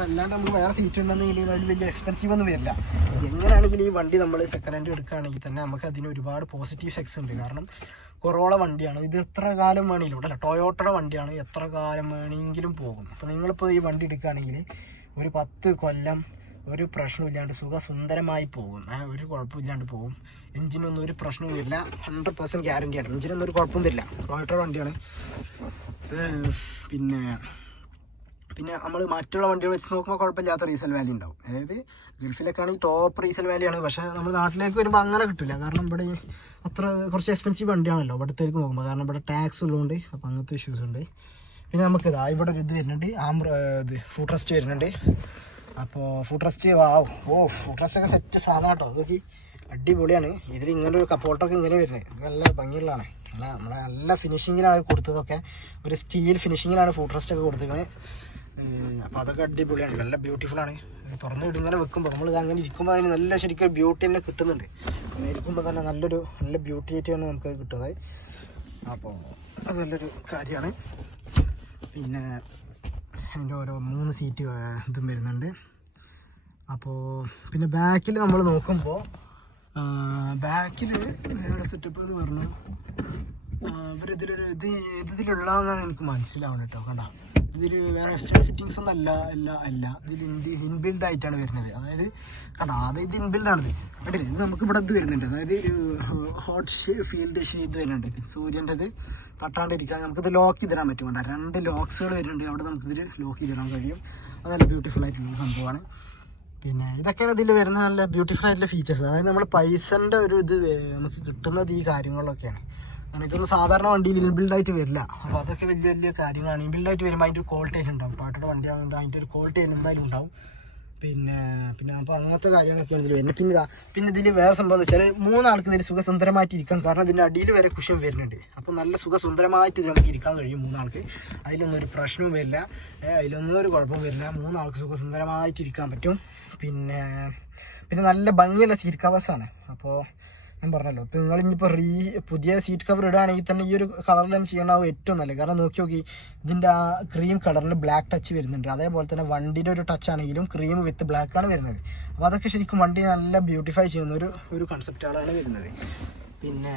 അല്ലാണ്ട് നമുക്ക് വേറെ സീറ്റ് ഉണ്ടെന്നെങ്കിൽ വലിയ എക്സ്പെൻസീവ് ഒന്നും വരില്ല. എങ്ങനെയാണെങ്കിൽ ഈ വണ്ടി നമ്മൾ സെക്കൻഡ് ഹാൻഡ് എടുക്കുകയാണെങ്കിൽ തന്നെ നമുക്ക് അതിന് ഒരുപാട് പോസിറ്റീവ് സെക്സ് ഉണ്ട്. കാരണം കൊറോള വണ്ടിയാണ് ഇത്, എത്ര കാലം വേണമെങ്കിലും അല്ല ടൊയോട്ടയുടെ വണ്ടിയാണ്, എത്ര കാലം വേണമെങ്കിലും പോകും. അപ്പോൾ നിങ്ങളിപ്പോൾ ഈ വണ്ടി എടുക്കുകയാണെങ്കിൽ ഒരു 10 കൊല്ലം ഒരു പ്രശ്നമില്ലാണ്ട് സുഖസുന്ദരമായി പോകും. ഒരു കുഴപ്പമില്ലാണ്ട് പോകും. എഞ്ചിനൊന്നും ഒരു പ്രശ്നവും വരില്ല. 100% ഗ്യാരണ്ടിയാണ്. എഞ്ചിനൊന്നും ഒരു കുഴപ്പം വരില്ല. ടൊയോട്ടയുടെ വണ്ടിയാണ്. പിന്നെ നമ്മൾ മറ്റുള്ള വണ്ടികൾ വെച്ച് നോക്കുമ്പോൾ കുഴപ്പമില്ലാത്ത റീസെൽ വാല്യൂ ഉണ്ടാവും. അതായത് ഗൾഫിലൊക്കെ ആണെങ്കിൽ ടോപ്പ് റീസെൽ വാല്യൂ ആണ്. പക്ഷേ നമ്മൾ നാട്ടിലേക്ക് വരുമ്പോൾ അങ്ങനെ കിട്ടില്ല. കാരണം ഇവിടെ അത്ര കുറച്ച് എക്സ്പെൻസീവ് വണ്ടിയാണല്ലോ ഇവിടത്തേക്ക് നോക്കുമ്പോൾ. കാരണം ഇവിടെ ടാക്സ് ഉള്ളതുകൊണ്ട് അപ്പോൾ അങ്ങനത്തെ ഇഷ്യൂസ് ഉണ്ട്. പിന്നെ നമുക്ക് ഇവിടെ ഒരു ഇത് വരുന്നുണ്ട്, ഫുഡ് റെസ്റ്റ് വരുന്നുണ്ട്. അപ്പോൾ ഫുഡ് റെസ്റ്റ് ഫുഡ് റെസ്റ്റ് ഒക്കെ സെറ്റ് സാധനം കേട്ടോ. അതൊക്കെ അടിപൊളിയാണ്. ഇതിൽ ഇങ്ങനെ ഒരു കപ്പ് ഹോൾഡറൊക്കെ ഇങ്ങനെ വരുന്നത് നല്ല ഭംഗിയുള്ളതാണ്. നമ്മളെ നല്ല ഫിനിഷിങ്ങിലാണ് കൊടുത്തതൊക്കെ. ഒരു സ്റ്റീൽ ഫിനിഷിങ്ങിലാണ് ഫുഡ് റെസ്റ്റ് ഒക്കെ കൊടുത്തിരിക്കുന്നത്. അപ്പോൾ അതൊക്കെ അടിപൊളിയാണ്, നല്ല ബ്യൂട്ടിഫുള്ളാണ്. തുറന്ന് ഇങ്ങനെ വെക്കുമ്പോൾ നമ്മളിത് അങ്ങനെ ഇരിക്കുമ്പോൾ അതിന് നല്ല ശരിക്കും ബ്യൂട്ടി തന്നെ കിട്ടുന്നുണ്ട്. അങ്ങനെ ഇരിക്കുമ്പോൾ തന്നെ നല്ല ബ്യൂട്ടി ആയിട്ടാണ് നമുക്ക് കിട്ടുന്നത്. അപ്പോൾ അത് നല്ലൊരു കാര്യമാണ്. പിന്നെ അതിൻ്റെ ഓരോ 3 സീറ്റ് ഇതും വരുന്നുണ്ട്. അപ്പോൾ പിന്നെ ബാക്കിൽ നമ്മൾ നോക്കുമ്പോൾ ബാക്കിൽ വേറെ സെറ്റപ്പ് എന്ന് പറഞ്ഞു ഇവരിതിലൊരു ഇതിലുള്ളതെന്നാണ് എനിക്ക് മനസ്സിലാവുന്നത് കേട്ടോ. കണ്ടോ, ഇതിൽ വേറെ എക്സ്ട്രാ ഫിറ്റിങ്സ് ഒന്നും അല്ല ഇതിൽ ഇൻബിൽഡ് ആയിട്ടാണ് വരുന്നത്. അതായത് കണ്ടോ, ഇത് ഇൻബിൽഡാണിത്. കണ്ടില്ലേ, ഇത് നമുക്ക് ഇവിടെ ഇത് വരുന്നുണ്ട്. അതായത് ഹോട്ട് ഫീൽഡ് ഇത് വരുന്നുണ്ട്. സൂര്യൻ്റെ ഇത് തട്ടാണ്ടിരിക്കാൻ നമുക്കിത് ലോക്ക് ചെയ്തിടാൻ പറ്റും. കണ്ടോ, 2 ലോക്സുകൾ വരുന്നുണ്ട്. അവിടെ നമുക്കിതിൽ ലോക്ക് ചെയ്തിടാൻ കഴിയും. അത് നല്ല ബ്യൂട്ടിഫുൾ ആയിട്ടുള്ള സംഭവമാണ്. പിന്നെ ഇതൊക്കെയാണ് ഇതിൽ വരുന്ന നല്ല ബ്യൂട്ടിഫുൾ ആയിട്ടുള്ള ഫീച്ചേഴ്സ്. അതായത് നമ്മൾ പൈസൻ്റെ ഒരു ഇത് നമുക്ക് കിട്ടുന്നത് ഈ കാര്യങ്ങളിലൊക്കെയാണ്. കാരണം ഇതൊന്നും സാധാരണ വണ്ടിയിൽ ഇൻബിൽഡായിട്ട് വരില്ല. അപ്പോൾ അതൊക്കെ വലിയ കാര്യങ്ങളാണ്. ഇൻബിൽഡായിട്ട് വരുമ്പോൾ അതിൻ്റെ ഒരു ക്വാളിറ്റി ഉണ്ടാവും. ടൊയോട്ടയുടെ വണ്ടിയാണെങ്കിൽ അതിൻ്റെ ഒരു ക്വാളിറ്റി എന്തായാലും ഉണ്ടാവും. പിന്നെ അപ്പോൾ അങ്ങനത്തെ കാര്യങ്ങളൊക്കെയാണ് ഇതിൽ വരുന്നത്. പിന്നെ ഇതിൽ വേറെ സംഭവം എന്ന് വെച്ചാൽ 3 ആൾക്ക് ഇതിൽ സുഖസുന്ദരമായിട്ട് ഇരിക്കാം. കാരണം ഇതിൻ്റെ അടിയിൽ വരെ കുഷ്യൻ വരുന്നുണ്ട്. അപ്പോൾ നല്ല സുഖസുന്ദരമായിട്ട് ഇത് നമുക്ക് ഇരിക്കാൻ കഴിയും 3 ആൾക്ക്. അതിലൊന്നും ഒരു പ്രശ്നവും വരില്ല, അതിലൊന്നും ഒരു കുഴപ്പവും വരില്ല. 3 ആൾക്ക് സുഖസുന്ദരമായിട്ട് ഇരിക്കാൻ പറ്റും. പിന്നെ നല്ല ഭംഗിയുള്ള സീറ്റ് കവേഴ്സാണ്. അപ്പോൾ ഞാൻ പറഞ്ഞല്ലോ, ഇപ്പോൾ നിങ്ങൾ ഇനിയിപ്പോൾ പുതിയ സീറ്റ് കവർ ഇടുകയാണെങ്കിൽ തന്നെ ഈ ഒരു കളറിൽ തന്നെ ചെയ്യണമാവും ഏറ്റവും നല്ലത്. കാരണം നോക്കി ഇതിൻ്റെ ആ ക്രീം കളറിന് ബ്ലാക്ക് ടച്ച് വരുന്നുണ്ട്. അതേപോലെ തന്നെ വണ്ടിയുടെ ഒരു ടച്ച് ആണെങ്കിലും ക്രീം വിത്ത് ബ്ലാക്കാണ് വരുന്നത്. അപ്പോൾ അതൊക്കെ ശരിക്കും വണ്ടി നല്ല ബ്യൂട്ടിഫൈ ചെയ്യുന്ന ഒരു കൺസെപ്റ്റുകളാണ് വരുന്നത്. പിന്നെ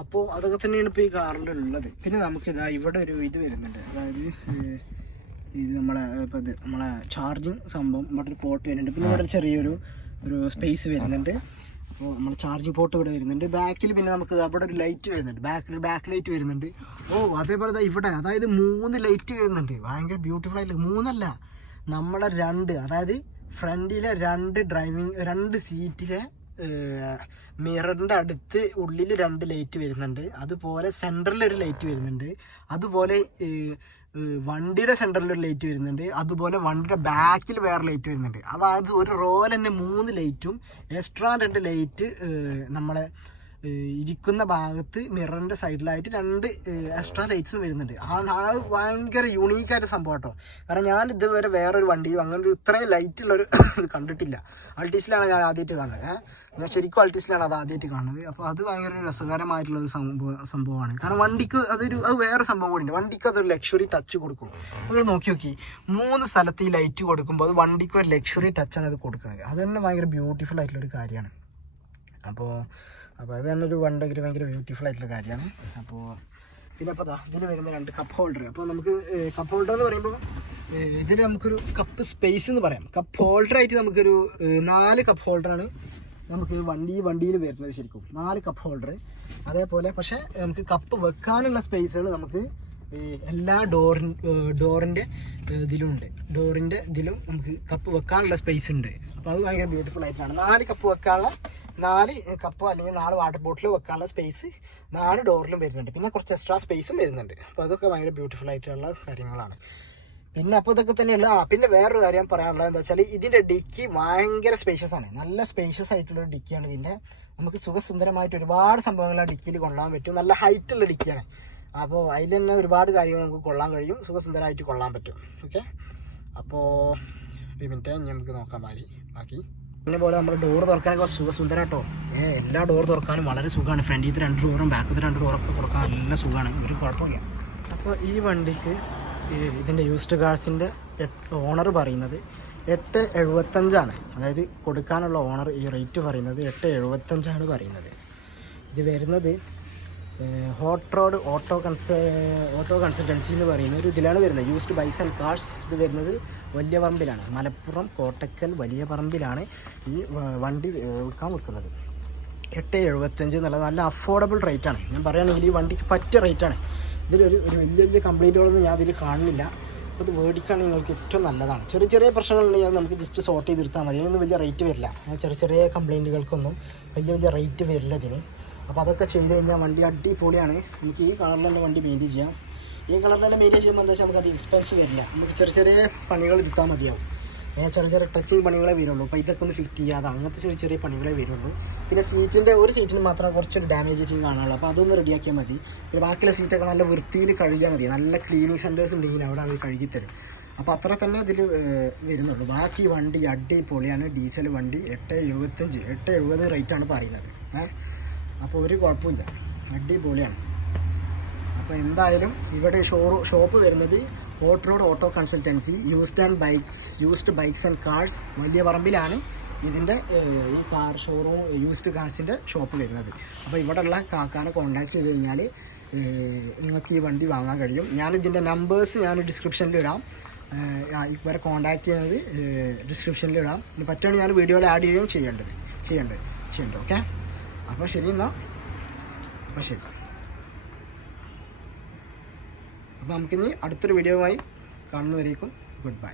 അപ്പോൾ അതൊക്കെ തന്നെയാണ് ഇപ്പോൾ ഈ കാറിലുള്ളത്. പിന്നെ നമുക്കിതാ ഇവിടെ ഒരു ഇത് വരുന്നുണ്ട്. അതായത് ഇത് നമ്മളെ ചാർജിങ് സംഭവം ഇവിടെ ഒരു പോർട്ട് വരുന്നുണ്ട്. പിന്നെ ഇവിടെ ചെറിയൊരു സ്പേസ് വരുന്നുണ്ട്. അപ്പോൾ നമ്മൾ ചാർജിങ് പോർട്ട് ഇവിടെ വരുന്നുണ്ട്. ബാക്കിൽ പിന്നെ നമുക്ക് അവിടെ ഒരു ലൈറ്റ് വരുന്നുണ്ട്. ബാക്ക് ലൈറ്റ് വരുന്നുണ്ട്. അതേപോലെ ഇവിടെ അതായത് 3 ലൈറ്റ് വരുന്നുണ്ട്. ഭയങ്കര ബ്യൂട്ടിഫുൾ ആയിട്ട് 3 അല്ല, നമ്മളെ 2, അതായത് ഫ്രണ്ടിലെ 2 സീറ്റിലെ മിററിൻ്റെ അടുത്ത് ഉള്ളിൽ 2 ലൈറ്റ് വരുന്നുണ്ട്. അതുപോലെ സെൻറ്ററിലൊരു ലൈറ്റ് വരുന്നുണ്ട്. അതുപോലെ വണ്ടിയുടെ സെൻറ്ററിലൊരു ലൈറ്റ് വരുന്നുണ്ട്. അതുപോലെ വണ്ടിയുടെ ബാക്കിൽ വേറെ ലൈറ്റ് വരുന്നുണ്ട്. അതായത് ഒരു റോയിൽ തന്നെ 3 ലൈറ്റും എക്സ്ട്രാ 2 ലൈറ്റ് നമ്മളെ ഇരിക്കുന്ന ഭാഗത്ത് മിററിൻ്റെ സൈഡിലായിട്ട് 2 എക്സ്ട്രാ ലൈറ്റ്സും വരുന്നുണ്ട്. അത് ഭയങ്കര യൂണീക്കായിട്ട് സംഭവം കേട്ടോ. കാരണം ഞാൻ ഇതുവരെ വേറൊരു വണ്ടിയും അങ്ങനെ ഇത്രയും ലൈറ്റുള്ളൊരു കണ്ടിട്ടില്ല. അൾട്ടീസിലാണ് ഞാൻ ആദ്യമായിട്ട് കാണുന്നത്. ഞാൻ ശരിക്കും അൾട്ടീസിലാണ് അത് ആദ്യമായിട്ട് കാണുന്നത്. അപ്പോൾ അത് ഭയങ്കര രസകരമായിട്ടുള്ളൊരു സംഭവമാണ്. കാരണം വണ്ടിക്ക് അത് വേറെ സംഭവം കൂടിയുണ്ട്. വണ്ടിക്ക് അതൊരു ലക്ഷറി ടച്ച് കൊടുക്കും. നിങ്ങൾ നോക്കി 3 സ്ഥലത്ത് ഈ ലൈറ്റ് കൊടുക്കുമ്പോൾ അത് വണ്ടിക്ക് ഒരു ലക്ഷറി ടച്ചാണ് അത് കൊടുക്കുന്നത്. അത് തന്നെ ഭയങ്കര ബ്യൂട്ടിഫുൾ ആയിട്ടുള്ളൊരു കാര്യമാണ്. അപ്പോൾ അത് തന്നെ ഒരു ഭയങ്കര ബ്യൂട്ടിഫുൾ ആയിട്ടുള്ള കാര്യമാണ്. അപ്പോൾ പിന്നെ അപ്പോൾ ഇതിന് വരുന്ന 2 കപ്പ് ഹോൾഡർ. അപ്പോൾ നമുക്ക് കപ്പ് ഹോൾഡർ എന്ന് പറയുമ്പോൾ ഇതിന് നമുക്കൊരു കപ്പ് സ്പേസ് എന്ന് പറയാം. കപ്പ് ഹോൾഡറായിട്ട് നമുക്കൊരു 4 കപ്പ് ഹോൾഡറാണ് നമുക്ക് വണ്ടിയിൽ വരുന്നത്. ശരിക്കും 4 കപ്പ് ഹോൾഡർ. അതേപോലെ പക്ഷേ നമുക്ക് കപ്പ് വെക്കാനുള്ള സ്പേസുകൾ നമുക്ക് എല്ലാ ഡോറിൻ്റെ ഇതിലുണ്ട്. ഡോറിൻ്റെ ഇതിലും നമുക്ക് കപ്പ് വെക്കാനുള്ള സ്പേസ് ഉണ്ട്. അപ്പോൾ അത് ഭയങ്കര ബ്യൂട്ടിഫുൾ ആയിട്ടാണ്. 4 കപ്പ് വെക്കാനുള്ള 4 കപ്പ് അല്ലെങ്കിൽ 4 വാട്ടർ ബോട്ടിൽ വെക്കാനുള്ള സ്പേസ് 4 ഡോറിലും വരുന്നുണ്ട്. പിന്നെ കുറച്ച് എക്സ്ട്രാ സ്പേസും വരുന്നുണ്ട്. അപ്പോൾ അതൊക്കെ ഭയങ്കര ബ്യൂട്ടിഫുൾ ആയിട്ടുള്ള കാര്യങ്ങളാണ്. പിന്നെ അപ്പോൾ ഇതൊക്കെ തന്നെയുള്ള പിന്നെ വേറൊരു കാര്യം പറയാനുള്ളത് എന്താ വെച്ചാൽ ഇതിൻ്റെ ഡിക്കി ഭയങ്കര സ്പേഷ്യസ് ആണ്. നല്ല സ്പേഷ്യസ് ആയിട്ടുള്ളൊരു ഡിക്കിയാണ് ഇതിൻ്റെ. നമുക്ക് സുഖസുന്ദരമായിട്ട് ഒരുപാട് സംഭവങ്ങൾ ആ ഡിക്കിയിൽ കൊള്ളാൻ പറ്റും. നല്ല ഹൈറ്റുള്ള ഡിക്കിയാണ്. അപ്പോൾ അതിൽ തന്നെ ഒരുപാട് കാര്യങ്ങൾ നമുക്ക് കൊള്ളാൻ കഴിയും. സുഖസുന്ദരമായിട്ട് കൊള്ളാൻ പറ്റും. ഓക്കെ, അപ്പോൾ ഒരു മിനിറ്റ് ഇനി നമുക്ക് നോക്കാം ബാക്കി. പിന്നെ പോലെ നമ്മൾ ഡോർ തുറക്കാനൊക്കെ സുഖസുന്ദരം കേട്ടോ. എല്ലാ ഡോർ തുറക്കാനും വളരെ സുഖമാണ്. ഫ്രണ്ടിലത്തെ 2 ഡോറും ബാക്കിലത്തെ 2 ഡോറൊക്കെ തുറക്കാൻ നല്ല സുഖമാണ്. ഒരു കുഴപ്പമില്ല. അപ്പോൾ ഈ വണ്ടിക്ക് ഇതിൻ്റെ യൂസ്ഡ് കാർസിൻ്റെ ഓണർ പറയുന്നത് 875 അതായത് കൊടുക്കാനുള്ള ഓണർ ഈ റേറ്റ് പറയുന്നത് 875 പറയുന്നത്. ഇത് വരുന്നത് ഹോട്ട് റോഡ് ഓട്ടോ കൺസൾട്ടൻസി എന്ന് പറയുന്ന ഒരു ഇതിലാണ് വരുന്നത്. Used bikes and cars. ഇത് വരുന്നത് വലിയ പറമ്പിലാണ്. മലപ്പുറം കോട്ടക്കൽ വലിയ പറമ്പിലാണ് ഈ വണ്ടി വിൽക്കാൻ വെക്കുന്നത്. 875 എന്നുള്ളത് നല്ല അഫോർഡബിൾ റേറ്റാണ്. ഞാൻ പറയുകയാണെങ്കിൽ ഈ വണ്ടിക്ക് പറ്റിയ റേറ്റാണ്. ഇതിലൊരു വലിയ കംപ്ലൈൻറ്റുകളൊന്നും ഞാൻ ഇതിൽ കാണുന്നില്ല. അപ്പോൾ ഇത് മേടിക്കുകയാണെങ്കിൽ നിങ്ങൾക്ക് ഏറ്റവും നല്ലതാണ്. ചെറിയ പ്രശ്നങ്ങളുണ്ടെങ്കിൽ നമുക്ക് ജസ്റ്റ് സോർട്ട് ചെയ്തെടുത്താൽ മതി. അതിനൊന്നും വലിയ റേറ്റ് വരില്ല. ചെറിയ കംപ്ലൈൻറ്റുകൾക്കൊന്നും വലിയ റേറ്റ് വരില്ല ഇതിന്. അപ്പോൾ അതൊക്കെ ചെയ്ത് കഴിഞ്ഞാൽ വണ്ടി അടിപൊളിയാണ്. നമുക്ക് ഈ കളറിൽ തന്നെ വണ്ടി മെയിൻറ്റെയിൻ ചെയ്യാം. ഈ കളറിൽ തന്നെ മെയിൻറ്റെയിൻ ചെയ്യുമ്പോൾ എന്താ വെച്ചാൽ നമുക്ക് അത് എക്സ്പെൻസ് വരില്ല. നമുക്ക് ചെറിയ പണികൾ എടുത്താൽ മതിയാവും. ചെറിയ ടച്ചിങ് പണികളെ വരുള്ളൂ. അപ്പോൾ ഇതൊക്കെ ഒന്ന് ഫിറ്റ് ചെയ്യാതെ അങ്ങനത്തെ ചെറിയ പണികളെ വരുള്ളൂ. പിന്നെ ഒരു സീറ്റിന് മാത്രം കുറച്ചൊരു ഡാമേജ് ചെയ്ത് കാണുള്ളൂ. അപ്പോൾ അതൊന്ന് റെഡിയാക്കിയാൽ മതി. പിന്നെ ബാക്കിയുള്ള സീറ്റൊക്കെ നല്ല വൃത്തിയിൽ കഴുകിയാൽ മതി. നല്ല ക്ലീനിങ് സെൻറ്റേഴ്സ് ഉണ്ടെങ്കിൽ അവിടെ അവർ കഴുകിത്തരും. അപ്പോൾ അത്ര തന്നെ ഇതിൽ വരുന്നുള്ളൂ. ബാക്കി വണ്ടി അടിപൊളിയാണ്. ഡീസൽ വണ്ടി 870 റേറ്റാണ് പറയുന്നത്. അപ്പോൾ ഒരു കുഴപ്പമില്ല, അടിപൊളിയാണ്. അപ്പോൾ എന്തായാലും ഇവിടെ ഷോപ്പ് വരുന്നത് hot rod auto consultancy used bikes and cars വലിയ പറമ്പിലാണ് ഇതിൻ്റെ ഈ കാർ ഷോറൂം യൂസ്ഡ് കാർസിൻ്റെ ഷോപ്പ് വരുന്നത്. അപ്പോൾ ഇവിടെയുള്ള കാക്കാനെ കോൺടാക്ട് ചെയ്ത് കഴിഞ്ഞാൽ നിങ്ങൾക്ക് ഈ വണ്ടി വാങ്ങാൻ കഴിയും. ഞാനിതിൻ്റെ നമ്പേഴ്സ് ഞാൻ ഡിസ്ക്രിപ്ഷനിൽ ഇടാം. ഇവരെ കോൺടാക്ട് ചെയ്യുന്നത് ഡിസ്ക്രിപ്ഷനിൽ ഇടാം. ഇനി പറ്റുകയാണെങ്കിൽ ഞാൻ വീഡിയോയിൽ ആഡ് ചെയ്യുകയും ചെയ്യേണ്ടത്. ഓക്കെ, അപ്പോൾ ശരി എന്നാൽ. അപ്പോൾ നമുക്കിനി അടുത്തൊരു വീഡിയോയുമായി കാണുന്നവരേക്കും ഗുഡ് ബൈ.